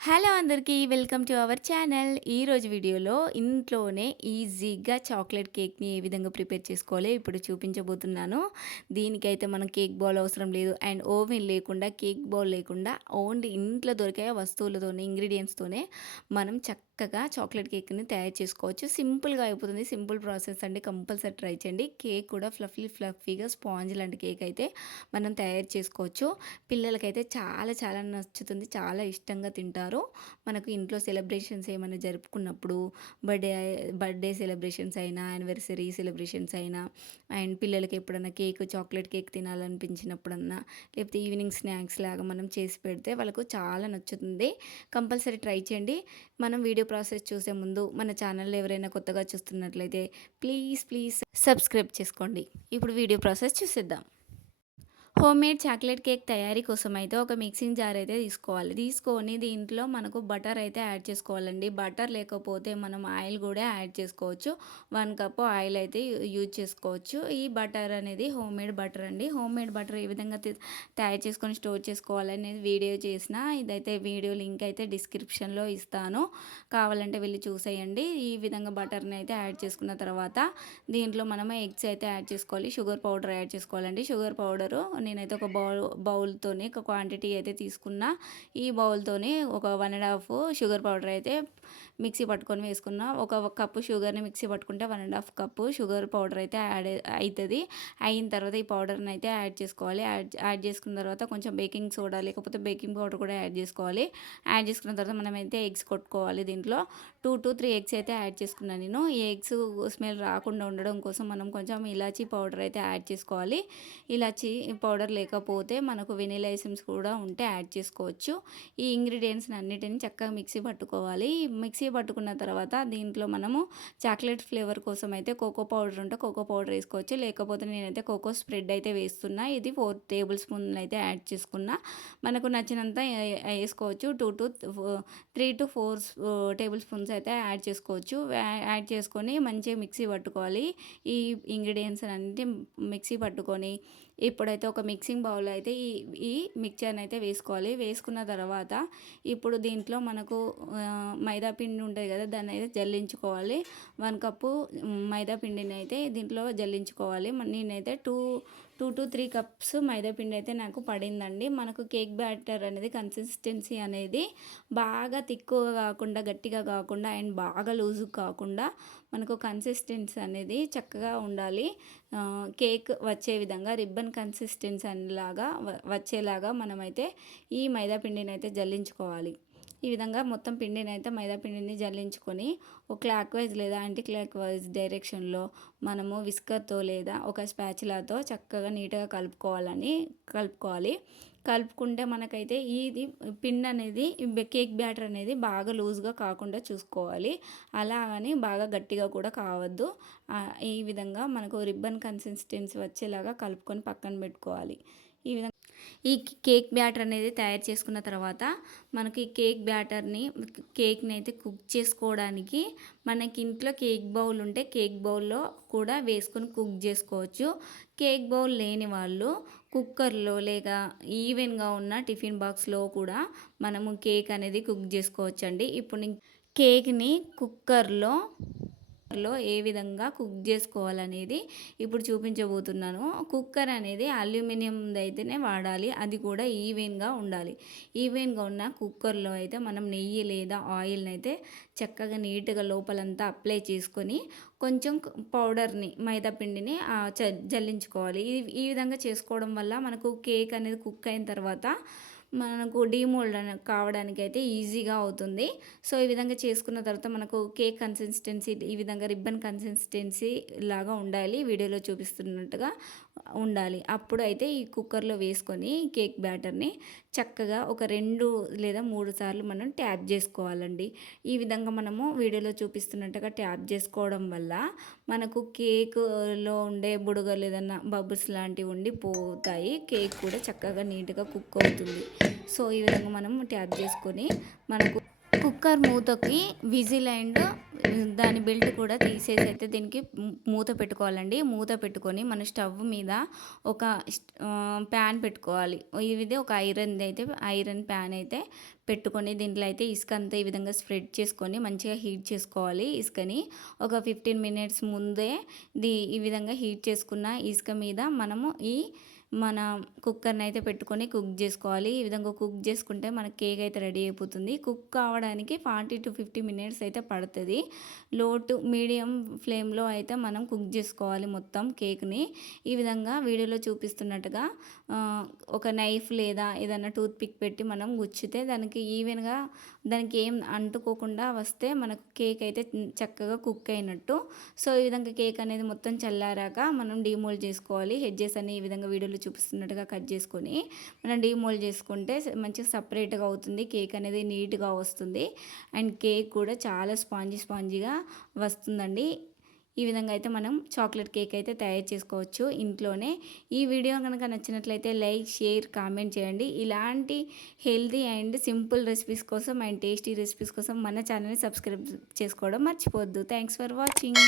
Hello అందరికీ welcome to our channel. ఈరోజు వీడియోలో ఇంట్లోనే ఈజీగా చాక్లెట్ కేక్ని ఏ విధంగా ప్రిపేర్ చేసుకోవాలి ఇప్పుడు చూపించబోతున్నాను. దీనికైతే మనం కేక్ బౌల్ అవసరం లేదు. అండ్ ఓవెన్ లేకుండా కేక్ బౌల్ లేకుండా ఓన్లీ ఇంట్లో దొరికే వస్తువులతోనే ఇంగ్రీడియంట్స్తోనే మనం చక్కగా చాక్లెట్ కేక్ని తయారు చేసుకోవచ్చు. సింపుల్గా అయిపోతుంది. సింపుల్ ప్రాసెస్ అండి. కంపల్సరీ ట్రై చేయండి. కేక్ కూడా ఫ్లఫీ ఫ్లఫీగా స్పాంజ్ లాంటి కేక్ అయితే మనం తయారు చేసుకోవచ్చు. పిల్లలకైతే చాలా చాలా నచ్చుతుంది. చాలా ఇష్టంగా తింటారు. మనకు ఇంట్లో సెలబ్రేషన్స్ ఏమైనా జరుపుకున్నప్పుడు బర్త్డే బర్త్డే సెలబ్రేషన్స్ అయినా యానివర్సరీ సెలబ్రేషన్స్ అయినా అండ్ పిల్లలకి ఎప్పుడన్నా కేక్ చాక్లెట్ కేక్ తినాలనిపించినప్పుడన్నా లేకపోతే ఈవినింగ్ స్నాక్స్ లాగా మనం చేసి పెడితే వాళ్ళకు చాలా నచ్చుతుంది. కంపల్సరీ ట్రై చేయండి. మనం వీడియో వీడియో ప్రాసెస్ చూసే ముందు మన ఛానల్ ఎవరైనా కొత్తగా చూస్తున్నట్లయితే ప్లీజ్ ప్లీజ్ సబ్స్క్రైబ్ చేసుకోండి. ఇప్పుడు వీడియో ప్రాసెస్ చూసేద్దాం. హోమ్ మేడ్ చాక్లెట్ కేక్ తయారీ కోసం అయితే ఒక మిక్సింగ్ జార్ అయితే తీసుకోవాలి. తీసుకొని దీంట్లో మనకు బటర్ అయితే యాడ్ చేసుకోవాలండి. బటర్ లేకపోతే మనం ఆయిల్ కూడా యాడ్ చేసుకోవచ్చు. వన్ కప్ ఆయిల్ అయితే యూజ్ చేసుకోవచ్చు. ఈ బటర్ అనేది హోమ్ మేడ్ బటర్ అండి. హోమ్ మేడ్ బటర్ ఏ విధంగా తయారు చేసుకొని స్టోర్ చేసుకోవాలనేది వీడియో చేసిన. ఇదైతే వీడియో లింక్ అయితే డిస్క్రిప్షన్లో ఇస్తాను. కావాలంటే వెళ్ళి చూసేయండి. ఈ విధంగా బటర్ని అయితే యాడ్ చేసుకున్న తర్వాత దీంట్లో మనం ఎగ్స్ అయితే యాడ్ చేసుకోవాలి. షుగర్ పౌడర్ యాడ్ చేసుకోవాలండి. షుగర్ పౌడరు నేనైతే ఒక బౌల్ బౌల్తోని ఒక క్వాంటిటీ అయితే తీసుకున్న. ఈ బౌల్తోని ఒక one and half sugar powder అయితే మిక్సీ పట్టుకొని వేసుకున్న ఒక కప్పు షుగర్ని మిక్సీ పట్టుకుంటే one and half cup sugar powder అయితే యాడ్ అవుతుంది అయిన తర్వాత ఈ పౌడర్ని అయితే యాడ్ చేసుకోవాలి. యాడ్ యాడ్ చేసుకున్న తర్వాత కొంచెం బేకింగ్ సోడా లేకపోతే బేకింగ్ పౌడర్ కూడా యాడ్ చేసుకోవాలి. యాడ్ చేసుకున్న తర్వాత మనం అయితే ఎగ్స్ కొట్టుకోవాలి దీంట్లో. టూ టు త్రీ ఎగ్స్ అయితే యాడ్ చేసుకున్నాను నేను. ఈ ఎగ్స్ స్మెల్ రాకుండా ఉండడం కోసం మనం కొంచెం ఇలాచీ పౌడర్ అయితే యాడ్ చేసుకోవాలి. ఇలాచీ పౌడర్ లేకపోతే మనకు వెనీలా కూడా ఉంటే యాడ్ చేసుకోవచ్చు. ఈ ఇంగ్రీడియంట్స్ని అన్నిటిని చక్కగా మిక్సీ పట్టుకోవాలి. మిక్సీ పట్టుకున్న తర్వాత దీంట్లో మనము చాక్లెట్ ఫ్లేవర్ కోసం అయితే కోకో పౌడర్ ఉంటే కోకో పౌడర్ వేసుకోవచ్చు. లేకపోతే నేనైతే కోకో స్ప్రెడ్ అయితే వేస్తున్నా. ఇది ఫోర్ టేబుల్ స్పూన్ అయితే యాడ్ చేసుకున్నా. మనకు నచ్చినంత వేసుకోవచ్చు. Two to three to four tablespoons అయితే యాడ్ చేసుకోవచ్చు. యాడ్ చేసుకొని మంచిగా మిక్సీ పట్టుకోవాలి. ఈ ఇంగ్రీడియంట్స్ అన్నిటి మిక్సీ పట్టుకొని ఇప్పుడైతే ఒక మిక్సింగ్ బౌల్ అయితే ఈ ఈ మిక్చర్ని అయితే వేసుకోవాలి. వేసుకున్న తర్వాత ఇప్పుడు దీంట్లో మనకు మైదా పిండి ఉంటుంది కదా దాన్ని అయితే జల్లించుకోవాలి. వన్ కప్పు మైదా పిండిని అయితే దీంట్లో జల్లించుకోవాలి. నేనైతే two two to three cups మైదా పిండి అయితే నాకు పడిందండి. మనకు కేక్ బ్యాటర్ అనేది కన్సిస్టెన్సీ అనేది బాగా తిక్కువ కాకుండా గట్టిగా కాకుండా అండ్ బాగా లూజ్ కాకుండా మనకు కన్సిస్టెన్సీ అనేది చక్కగా ఉండాలి. కేక్ వచ్చే విధంగా రిబ్బన్ కన్సిస్టెన్సీ అనేలాగా వచ్చేలాగా మనమైతే ఈ మైదా పిండిని అయితే జల్లించుకోవాలి. ఈ విధంగా మొత్తం పిండిని అయితే మైదా పిండిని జల్లించుకొని ఒక క్లాక్ వైజ్ లేదా యాంటీ క్లాక్ వైజ్ డైరెక్షన్లో మనము విస్కర్తో లేదా ఒక స్పాచులాతో చక్కగా నీట్గా కలుపుకోవాలని కలుపుకోవాలి. కలుపుకుంటే మనకైతే ఇది పిండి అనేది కేక్ బ్యాటర్ అనేది బాగా లూజ్గా కాకుండా చూసుకోవాలి. అలా అని బాగా గట్టిగా కూడా కావద్దు. ఈ విధంగా మనకు రిబ్బన్ కన్సిస్టెన్సీ వచ్చేలాగా కలుపుకొని పక్కన పెట్టుకోవాలి. ఈ విధంగా ఈ కేక్ బ్యాటర్ అనేది తయారు చేసుకున్న తర్వాత మనకి కేక్ బ్యాటర్ని కేక్ని అయితే కుక్ చేసుకోవడానికి మనకి ఇంట్లో కేక్ బౌల్ ఉంటే కేక్ బౌల్లో కూడా వేసుకొని కుక్ చేసుకోవచ్చు. కేక్ బౌల్ లేని వాళ్ళు కుక్కర్లో లేక ఈవెన్గా ఉన్న టిఫిన్ బాక్స్లో కూడా మనము కేక్ అనేది కుక్ చేసుకోవచ్చండి. ఇప్పుడు కేక్ని కుక్కర్లో కుక్కర్లో ఏ విధంగా కుక్ చేసుకోవాలనేది ఇప్పుడు చూపించబోతున్నాను. కుక్కర్ అనేది అల్యూమినియంది అయితేనే వాడాలి అది కూడా ఈవెన్గా ఉండాలి. ఈవెన్గా ఉన్న కుక్కర్లో అయితే మనం నెయ్యి లేదా ఆయిల్ని అయితే చక్కగా నీట్గా లోపలంతా అప్లై చేసుకొని కొంచెం పౌడర్ని మైదా పిండిని జల్లించుకోవాలి. ఈ విధంగా చేసుకోవడం వల్ల మనకు కేక్ అనేది కుక్ అయిన తర్వాత మనకు డీమోల్డ్ కావడానికి అయితే ఈజీగా అవుతుంది. సో ఈ విధంగా చేసుకున్న తర్వాత మనకు కేక్ కన్సిస్టెన్సీ ఈ విధంగా రిబ్బన్ కన్సిస్టెన్సీ లాగా ఉండాలి. వీడియోలో చూపిస్తున్నట్టుగా ఉండాలి. అప్పుడు అయితే ఈ కుక్కర్లో వేసుకొని కేక్ బ్యాటర్ని చక్కగా ఒక రెండు లేదా మూడు సార్లు మనం ట్యాప్ చేసుకోవాలండి. ఈ విధంగా మనము వీడియోలో చూపిస్తున్నట్టుగా ట్యాప్ చేసుకోవడం వల్ల మనకు కేక్లో ఉండే బుడగలు ఏదన్నా బబుల్స్ లాంటివి ఉండి పోతాయి కేక్ కూడా చక్కగా నీట్గా కుక్ అవుతుంది. సో ఈ విధంగా మనం ట్యాప్ చేసుకొని మనకు కుక్కర్ మూతకి విజిల్ అండ్ దాని బెల్ట్ కూడా తీసేసి అయితే దీనికి మూత పెట్టుకోవాలండి. మూత పెట్టుకొని మన స్టవ్ మీద ఒక ప్యాన్ పెట్టుకోవాలి. ఇది ఒక ఐరన్ అయితే ఐరన్ ప్యాన్ అయితే పెట్టుకొని దీంట్లో అయితే ఇసుక అంతా ఈ విధంగా స్ప్రెడ్ చేసుకొని మంచిగా హీట్ చేసుకోవాలి. ఇసుకని ఒక ఫిఫ్టీన్ మినిట్స్ ముందే ది ఈ విధంగా హీట్ చేసుకున్న ఇసుక మీద మనము ఈ మన కుక్కర్ని అయితే పెట్టుకొని కుక్ చేసుకోవాలి. ఈ విధంగా కుక్ చేసుకుంటే మన కేక్ అయితే రెడీ అయిపోతుంది. కుక్ కావడానికి ఫార్టీ టు ఫిఫ్టీ మినిట్స్ అయితే పడుతుంది. లో టు మీడియం ఫ్లేమ్లో అయితే మనం కుక్ చేసుకోవాలి మొత్తం కేక్ని. ఈ విధంగా వీడియోలో చూపిస్తున్నట్టుగా ఒక నైఫ్ లేదా ఏదైనా టూత్ పిక్ పెట్టి మనం గుచ్చితే దానికి ఈవెన్గా దానికి ఏం అంటుకోకుండా వస్తే మనకు కేక్ అయితే చక్కగా కుక్ అయినట్టు. సో ఈ విధంగా కేక్ అనేది మొత్తం చల్లారాక మనం డిమోల్డ్ చేసుకోవాలి. హెడ్జెస్ అన్ని ఈ విధంగా వీడియోలో చూపిస్తున్నట్టుగా కట్ చేసుకొని మనం డీమోల్డ్ చేసుకుంటే మంచిగా సపరేట్గా అవుతుంది. కేక్ అనేది నీట్గా వస్తుంది. అండ్ కేక్ కూడా చాలా స్పాంజీ స్పాంజీగా వస్తుందండి. ఈ విధంగా అయితే మనం చాక్లెట్ కేక్ అయితే తయారు చేసుకోవచ్చు. ఇంట్లోనే ఈ వీడియో కనుక నచ్చినట్లయితే లైక్ షేర్ కామెంట్ చేయండి. ఇలాంటి హెల్తీ అండ్ సింపుల్ రెసిపీస్ కోసం అండ్ టేస్టీ రెసిపీస్ కోసం మన ఛానల్ని సబ్స్క్రైబ్ చేసుకోవడం మర్చిపోవద్దు. Thanks for watching.